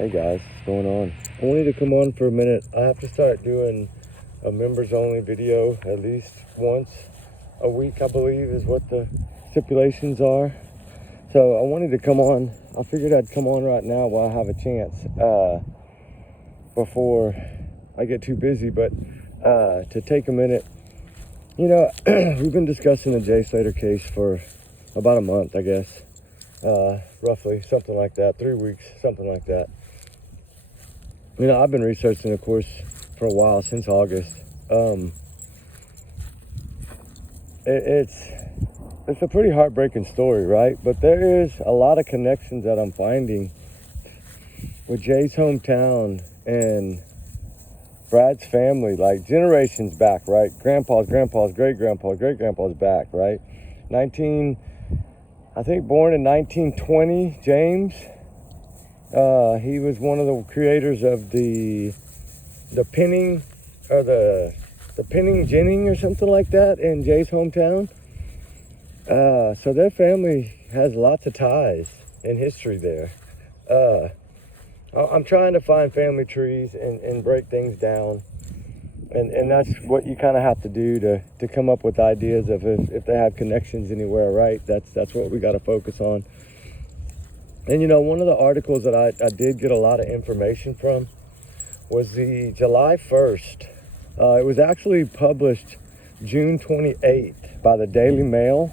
Hey guys, what's going on? I wanted to come on for a minute. I have to start doing a members only video at least once a week, I believe is what the stipulations are. So I wanted to come on. I figured I'd come on right now while I have a chance before I get too busy, but to take a minute. You know, we've been discussing the Jay SLATER case for about a month, I guess. Roughly, something like that, 3 weeks, something like that. You know, I've been researching, of course, for a while, since August. It's a pretty heartbreaking story, right? But there is a lot of connections that I'm finding with Jay's hometown and Brad's family, like generations back, right? Grandpa's, great-grandpa's back, right? I think born in 1920, James. He was one of the creators of the pinning, or the pinning ginning or something like that in Jay's hometown. So their family has lots of ties in history there. I'm trying to find family trees and break things down. And that's what you kind of have to do to come up with ideas of if they have connections anywhere, right? That's what we got to focus on. And you know, one of the articles that I did get a lot of information from was the July 1st. It was actually published June 28th by the Daily Mail,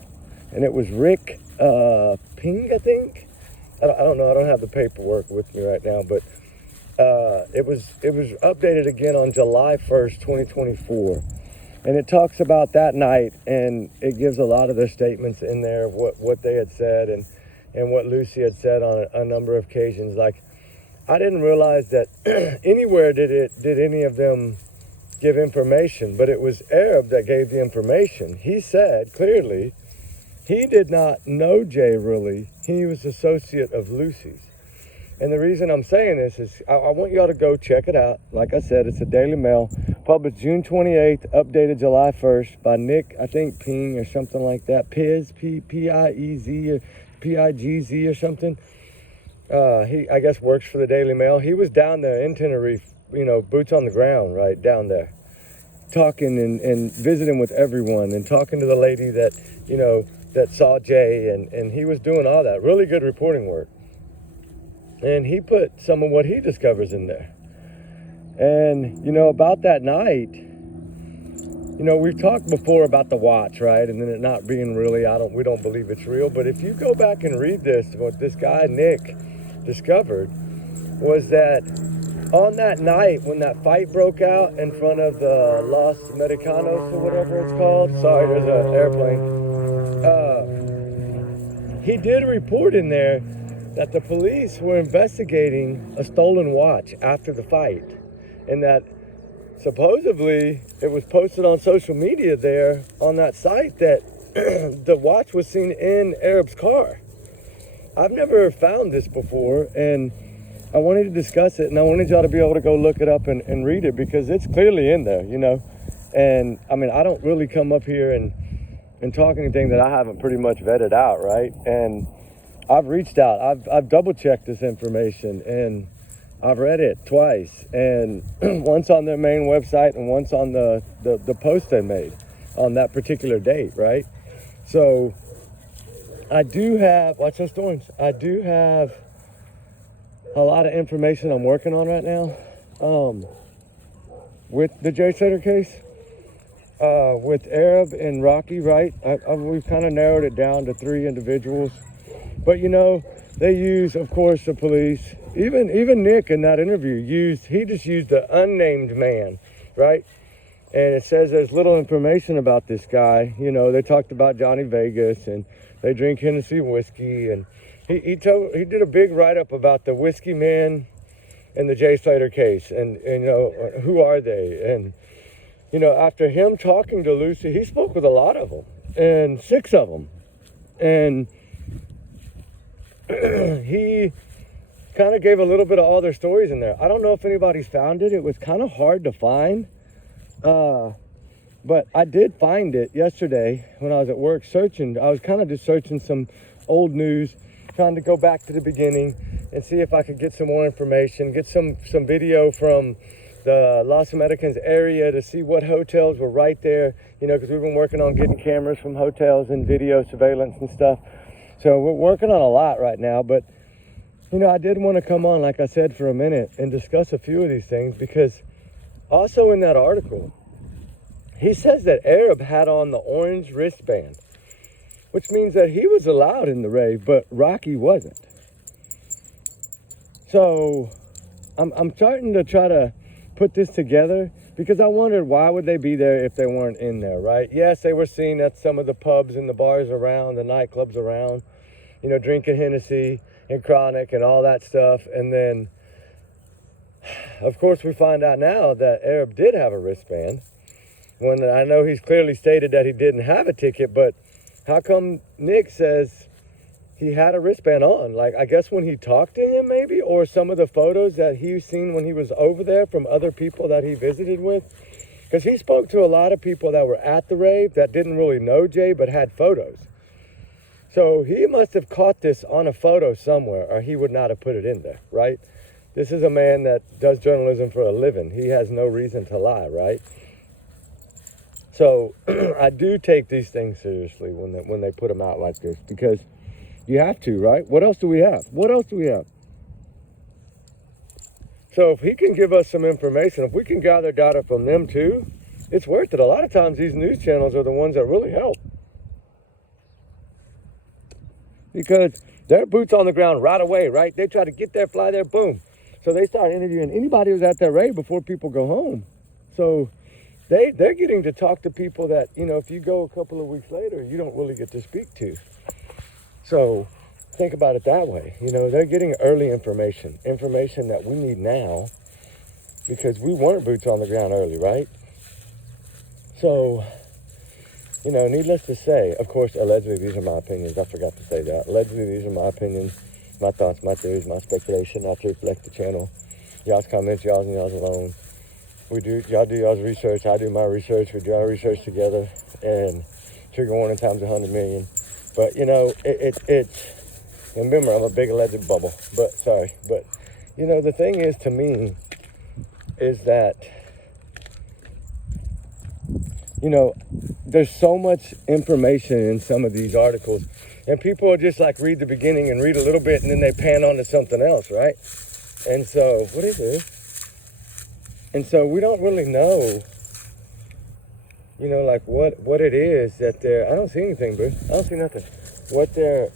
and it was Rick Ping, I think. I don't know. I don't have the paperwork with me right now, but it was updated again on July 1st, 2024. And it talks about that night, and it gives a lot of their statements in there of what they had said and what Lucy had said on a number of occasions. Like, I didn't realize that anywhere did any of them give information, but it was Arab that gave the information. He said clearly he did not know Jay really. He was associate of Lucy's. And the reason I'm saying this is I want y'all to go check it out. Like I said, it's a Daily Mail, published June 28th, updated July 1st by Nick, I think Ping or something like that. Piz, P-I-E-Z or P-I-G-Z or something. He, I guess, works for the Daily Mail. He was down there in Tenerife, you know, boots on the ground, right, down there, talking and visiting with everyone and talking to the lady that, you know, that saw Jay, and he was doing all that. Really good reporting work. And he put some of what he discovers in there. And, you know, about that night, you know, we've talked before about the watch, right? And then it not being really, we don't believe it's real. But if you go back and read this, what this guy, Nick, discovered was that on that night when that fight broke out in front of the Los Mexicanos or whatever it's called, sorry, there's an airplane. He did report in there that the police were investigating a stolen watch after the fight, and that supposedly it was posted on social media there on that site that the watch was seen in Arab's car. I've never found this before, and I wanted to discuss it, and I wanted y'all to be able to go look it up and read it, because it's clearly in there, you know. And I mean, I don't really come up here and talk anything that I haven't pretty much vetted out, right? And I've reached out, I've double checked this information, and I've read it twice, and once on their main website and once on the post they made on that particular date, right? So I do have, watch those thorns, I do have a lot of information I'm working on right now with the Jay SLATER case, with Arab and Rocky, right? We've kind of narrowed it down to 3 individuals. But, you know, they use, of course, the police. Even Nick in that interview he just used the unnamed man, right? And it says there's little information about this guy. You know, they talked about Johnny Vegas, and they drink Hennessy whiskey. And he did a big write-up about the whiskey man and the Jay SLATER case. And, you know, who are they? And, you know, after him talking to Lucy, he spoke with a lot of them, and 6 of them. And he kind of gave a little bit of all their stories in there. I don't know if anybody's found it. It was kind of hard to find. But I did find it yesterday when I was at work searching. I was kind of just searching some old news, trying to go back to the beginning and see if I could get some more information, get some video from the Los Americans area to see what hotels were right there, you know, because we've been working on getting cameras from hotels and video surveillance and stuff. So we're working on a lot right now, but, you know, I did want to come on, like I said, for a minute and discuss a few of these things, because also in that article, he says that Arab had on the orange wristband, which means that he was allowed in the rave, but Rocky wasn't. So I'm starting to try to put this together, because I wondered, why would they be there if they weren't in there, right? Yes, they were seen at some of the pubs and the bars around, the nightclubs around, you know, drinking Hennessy and Chronic and all that stuff. And then, of course, we find out now that Arab did have a wristband, when I know he's clearly stated that he didn't have a ticket, but how come Nick says he had a wristband on? Like, I guess when he talked to him, maybe, or some of the photos that he's seen when he was over there from other people that he visited with. Because he spoke to a lot of people that were at the rave that didn't really know Jay, but had photos. So he must have caught this on a photo somewhere, or he would not have put it in there, right? This is a man that does journalism for a living. He has no reason to lie, right? So I do take these things seriously when they put them out like this, because you have to, right? What else do we have? What else do we have? So if he can give us some information, if we can gather data from them too, it's worth it. A lot of times these news channels are the ones that really help, because they're boots on the ground right away, right? They try to get there, fly there, boom. So they start interviewing anybody who's at that rave before people go home. So they're getting to talk to people that, you know, if you go a couple of weeks later, you don't really get to speak to. So think about it that way. You know, they're getting early information that we need now, because we weren't boots on the ground early, right? So, you know, needless to say, of course, allegedly, these are my opinions. I forgot to say that. Allegedly, these are my opinions, my thoughts, my theories, my speculation, not to reflect the channel. Y'all's comments, y'all's and y'all's alone. Y'all do y'all's research, I do my research, we do our research together, and trigger warning times 100 million. But, you know, it's, remember, I'm a big alleged bubble, but, you know, the thing is, to me, is that, you know, there's so much information in some of these articles, and people will just, like, read the beginning and read a little bit, and then they pan on to something else, right? And so, what is this? And so we don't really know, you know, like what it is that they're, I don't see anything, bro. I don't see nothing. What they're,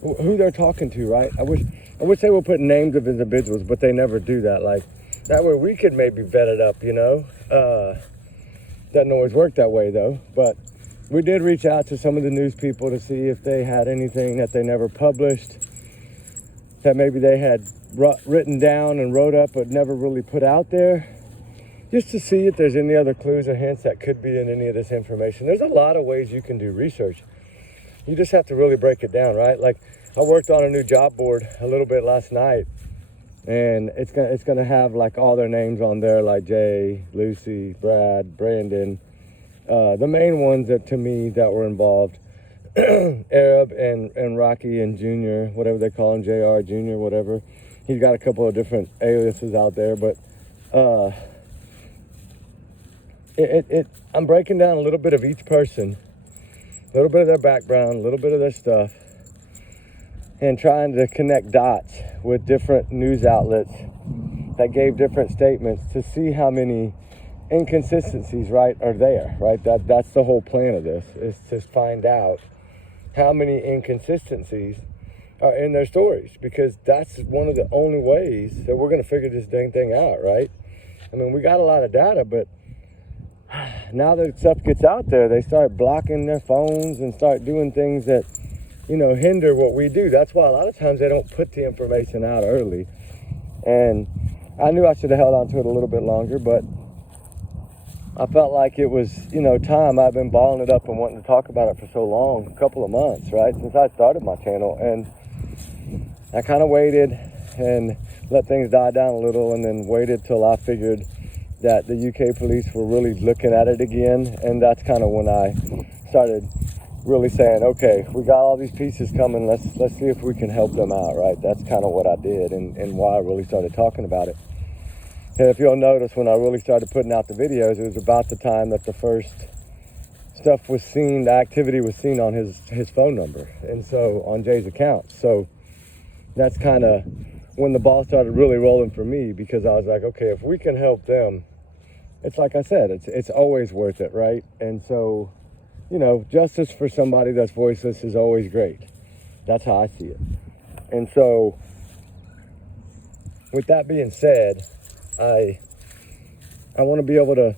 who they're talking to, right? I wish they would put names of individuals, but they never do that. Like, that way we could maybe vet it up, you know? Doesn't always work that way, though. But we did reach out to some of the news people to see if they had anything that they never published, that maybe they had written down and wrote up but never really put out there, just to see if there's any other clues or hints that could be in any of this information. There's a lot of ways you can do research. You just have to really break it down, right? Like, I worked on a new job board a little bit last night, and it's gonna have like all their names on there, like Jay, Lucy, Brad, Brandon, the main ones that, to me, that were involved. Arab and Rocky and Junior, whatever they call him, JR, Junior, whatever. He's got a couple of different aliases out there, but I'm breaking down a little bit of each person, a little bit of their background, a little bit of their stuff, and trying to connect dots with different news outlets that gave different statements to see how many inconsistencies, right, are there, right? That's the whole plan of this, is to find out how many inconsistencies are in their stories, because that's one of the only ways that we're going to figure this dang thing out, right? I mean, we got a lot of data, but now that stuff gets out there, they start blocking their phones and start doing things that, you know, hinder what we do. That's why a lot of times they don't put the information out early. And I knew I should have held on to it a little bit longer, but I felt like it was, you know, time. I've been balling it up and wanting to talk about it for so long, a couple of months, right, since I started my channel. And I kind of waited and let things die down a little, and then waited till I figured that the UK police were really looking at it again. And that's kind of when I started really saying, okay, we got all these pieces coming, let's see if we can help them out, right? That's kind of what I did, and why I really started talking about it. And if you'll notice, when I really started putting out the videos, it was about the time that the first stuff was seen, the activity was seen on his phone number, and so on Jay's account. So that's kind of when the ball started really rolling for me, because I was like, okay, if we can help them, it's like I said, it's always worth it, right? And so, you know, justice for somebody that's voiceless is always great. That's how I see it. And so, with that being said, I want to be able to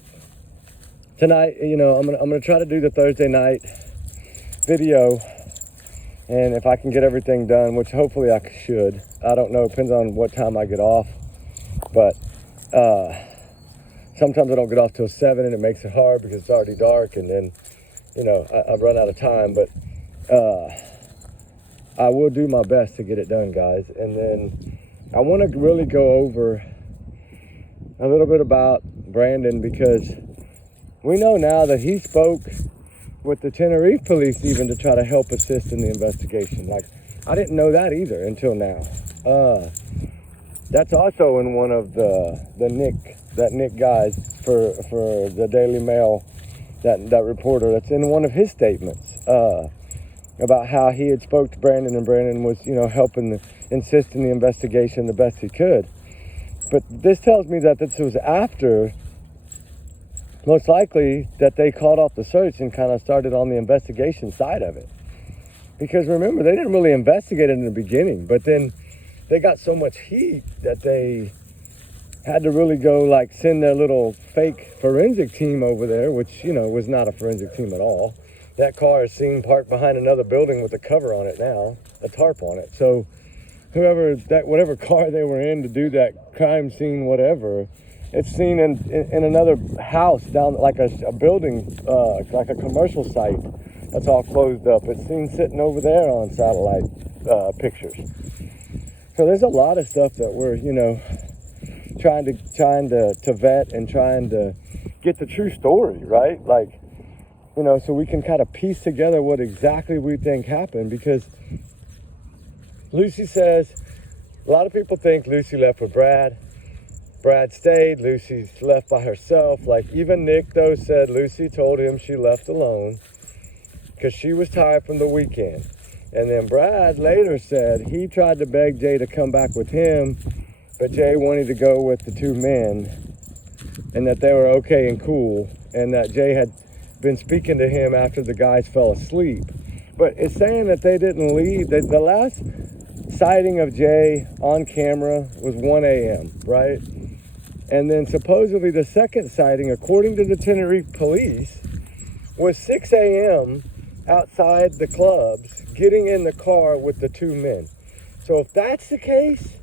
tonight. You know, I'm gonna try to do the Thursday night video, and if I can get everything done, which hopefully I should. I don't know. Depends on what time I get off, but sometimes I don't get off till 7, and it makes it hard because it's already dark, and then, you know, I run out of time. But I will do my best to get it done, guys. And then I want to really go over a little bit about Brandon, because we know now that he spoke with the Tenerife police even to try to help assist in the investigation. Like, I didn't know that either until now. That's also in one of the Nick guys for the Daily Mail, that reporter. That's in one of his statements about how he had spoke to Brandon, and Brandon was, you know, helping assist in the investigation the best he could. But this tells me that this was after, most likely, that they called off the search and kind of started on the investigation side of it. Because remember, they didn't really investigate it in the beginning, but then they got so much heat that they had to really go, like, send their little fake forensic team over there, which, you know, was not a forensic team at all. That car is seen parked behind another building with a cover on it now, a tarp on it. So whatever car they were in to do that crime scene, whatever, it's seen in another house down, like a building, like a commercial site that's all closed up. It's seen sitting over there on satellite pictures. So there's a lot of stuff that we're, you know, trying to vet and trying to get the true story, right? Like, you know, so we can kind of piece together what exactly we think happened. Because Lucy says, a lot of people think Lucy left with Brad. Brad stayed, Lucy's left by herself. Like, even Nick, though, said Lucy told him she left alone because she was tired from the weekend. And then Brad later said he tried to beg Jay to come back with him, but Jay wanted to go with the two men, and that they were okay and cool, and that Jay had been speaking to him after the guys fell asleep. But it's saying that they didn't leave. The last sighting of Jay on camera was 1 a.m., right? And then supposedly the second sighting, according to the Tenerife police, was 6 a.m. outside the clubs, getting in the car with the two men. So if that's the case,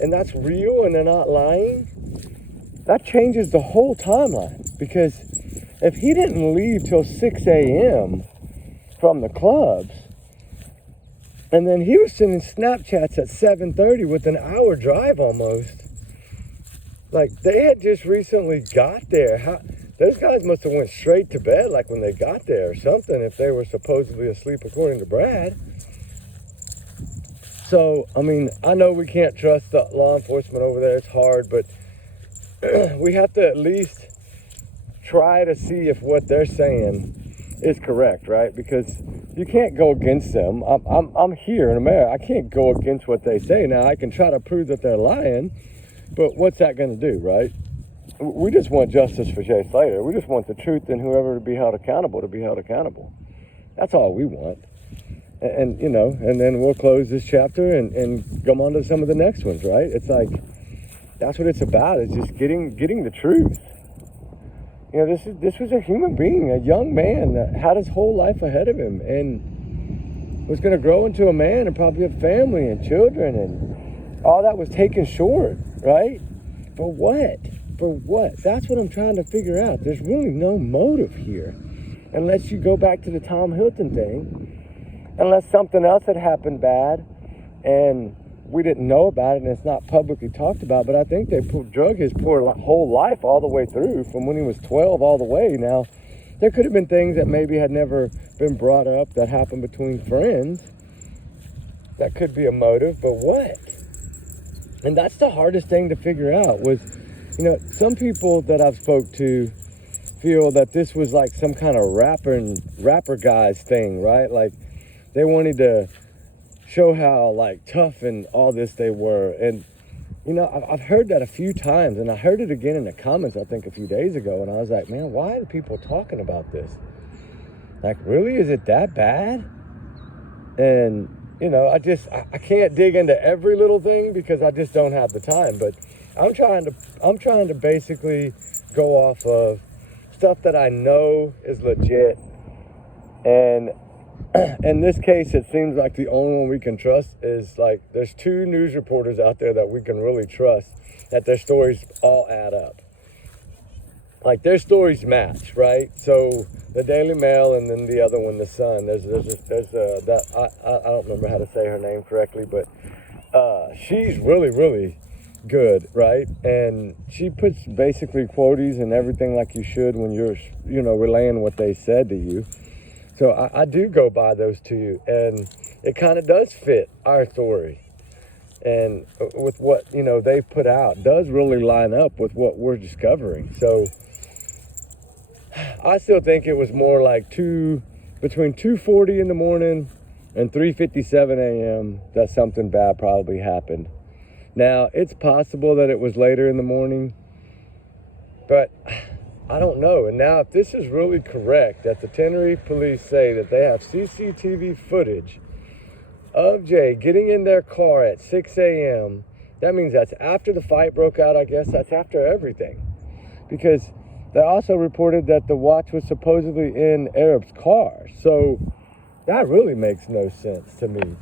and that's real and they're not lying, that changes the whole timeline. Because if he didn't leave till 6 a.m. from the clubs, and then he was sending Snapchats at 7:30 with an hour drive almost, like, they had just recently got there. Those guys must have went straight to bed, like, when they got there or something, if they were supposedly asleep, according to Brad. So, I mean, I know we can't trust the law enforcement over there. It's hard, but we have to at least try to see if what they're saying is correct, right? Because you can't go against them. I'm here in America. I can't go against what they say. Now, I can try to prove that they're lying, but what's that going to do, right? We just want justice for Jay Slater. We just want the truth, and whoever to be held accountable to be held accountable. That's all we want. And you know, and then we'll close this chapter and go on to some of the next ones, right? It's like, that's what it's about, is just getting the truth. You know, this was a human being, a young man that had his whole life ahead of him and was going to grow into a man and probably have family and children, and all that was taken short, right? For what? For what? That's what I'm trying to figure out. There's really no motive here, unless you go back to the Tom Hilton thing, unless something else had happened bad and we didn't know about it and it's not publicly talked about. But I think they drug his poor whole life all the way through, from when he was 12 all the way. Now, there could have been things that maybe had never been brought up that happened between friends. That could be a motive, but what? And that's the hardest thing to figure out was, you know, some people that I've spoke to feel that this was like some kind of rapper guys thing, right? Like they wanted to show how like tough and all this they were. And, you know, I've heard that a few times, and I heard it again in the comments, I think a few days ago. And I was like, man, why are people talking about this? Like, really, is it that bad? And, you know, I can't dig into every little thing because I just don't have the time. But I'm trying to basically go off of stuff that I know is legit. And in this case, it seems like the only one we can trust is like, there's 2 news reporters out there that we can really trust, that their stories all add up. Like their stories match, right? So the Daily Mail and then the other one, the Sun. There's I don't remember how to say her name correctly, but she's really good, right? And she puts basically quotes and everything like you should when you're, you know, relaying what they said to you. So I do go by those 2, and it kind of does fit our story. And with what, you know, they put out does really line up with what we're discovering. So I still think it was more like between 2:40 in the morning and 3:57 a.m. that something bad probably happened. Now, it's possible that it was later in the morning, but I don't know. And now, if this is really correct, that the Tenerife police say that they have CCTV footage of Jay getting in their car at 6 a.m., that means that's after the fight broke out, I guess. That's after everything. Because they also reported that the watch was supposedly in Arab's car. So that really makes no sense to me.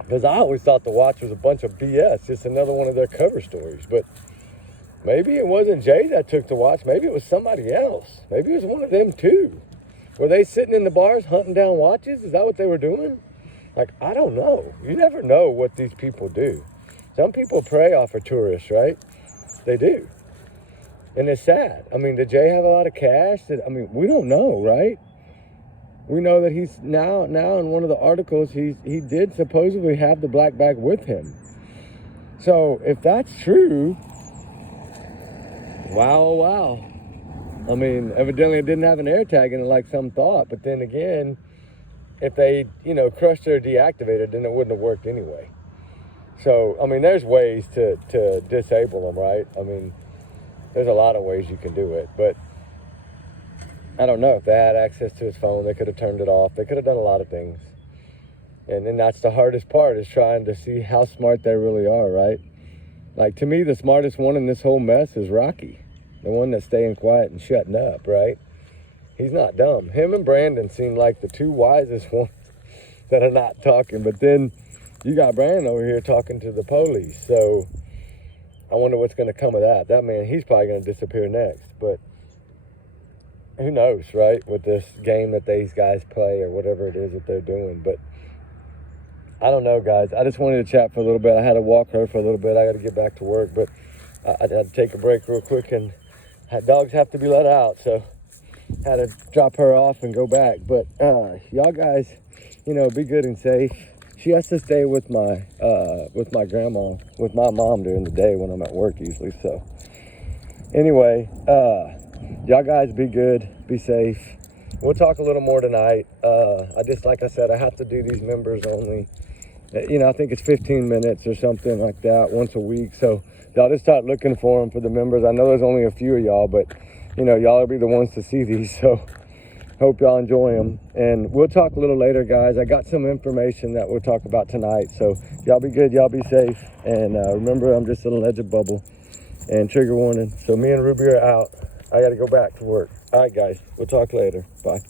Because I always thought the watch was a bunch of BS, just another one of their cover stories. But maybe it wasn't Jay that took the watch. Maybe it was somebody else. Maybe it was one of them too. Were they sitting in the bars hunting down watches? Is that what they were doing? Like, I don't know. You never know what these people do. Some people prey off of tourists, right? They do. And it's sad. I mean, did Jay have a lot of cash? I mean, we don't know, right? We know that he's now in one of the articles, he did supposedly have the black bag with him. So if that's true, wow, oh wow. I mean, evidently it didn't have an air tag in it like some thought. But then again, if they, you know, crushed it or deactivated, then it wouldn't have worked anyway. So, I mean, there's ways to disable them, right? I mean, there's a lot of ways you can do it. But I don't know. If they had access to his phone, they could have turned it off. They could have done a lot of things. And then that's the hardest part, is trying to see how smart they really are, right? Like, to me, the smartest one in this whole mess is Rocky. The one that's staying quiet and shutting up, right? He's not dumb. Him and Brandon seem like the 2 wisest ones that are not talking. But then you got Brandon over here talking to the police. So I wonder what's going to come of that. That man, he's probably going to disappear next. But who knows, right? With this game that these guys play or whatever it is that they're doing. But I don't know, guys. I just wanted to chat for a little bit. I had to walk her for a little bit. I got to get back to work. But I had to take a break real quick. And dogs have to be let out. So had to drop her off and go back. But y'all guys, you know, be good and safe. She has to stay with my grandma, with my mom during the day when I'm at work usually. So anyway, y'all guys be good, be safe. We'll talk a little more tonight. Like I said, I have to do these members only. You know, I think it's 15 minutes or something like that once a week. So y'all just start looking for them for the members. I know there's only a few of y'all, but you know, y'all will be the ones to see these. So hope y'all enjoy them. And we'll talk a little later, guys. I got some information that we'll talk about tonight. So y'all be good, y'all be safe. And remember, I'm just an alleged bubble. And trigger warning. So me and Ruby are out. I got to go back to work. All right, guys. We'll talk later. Bye.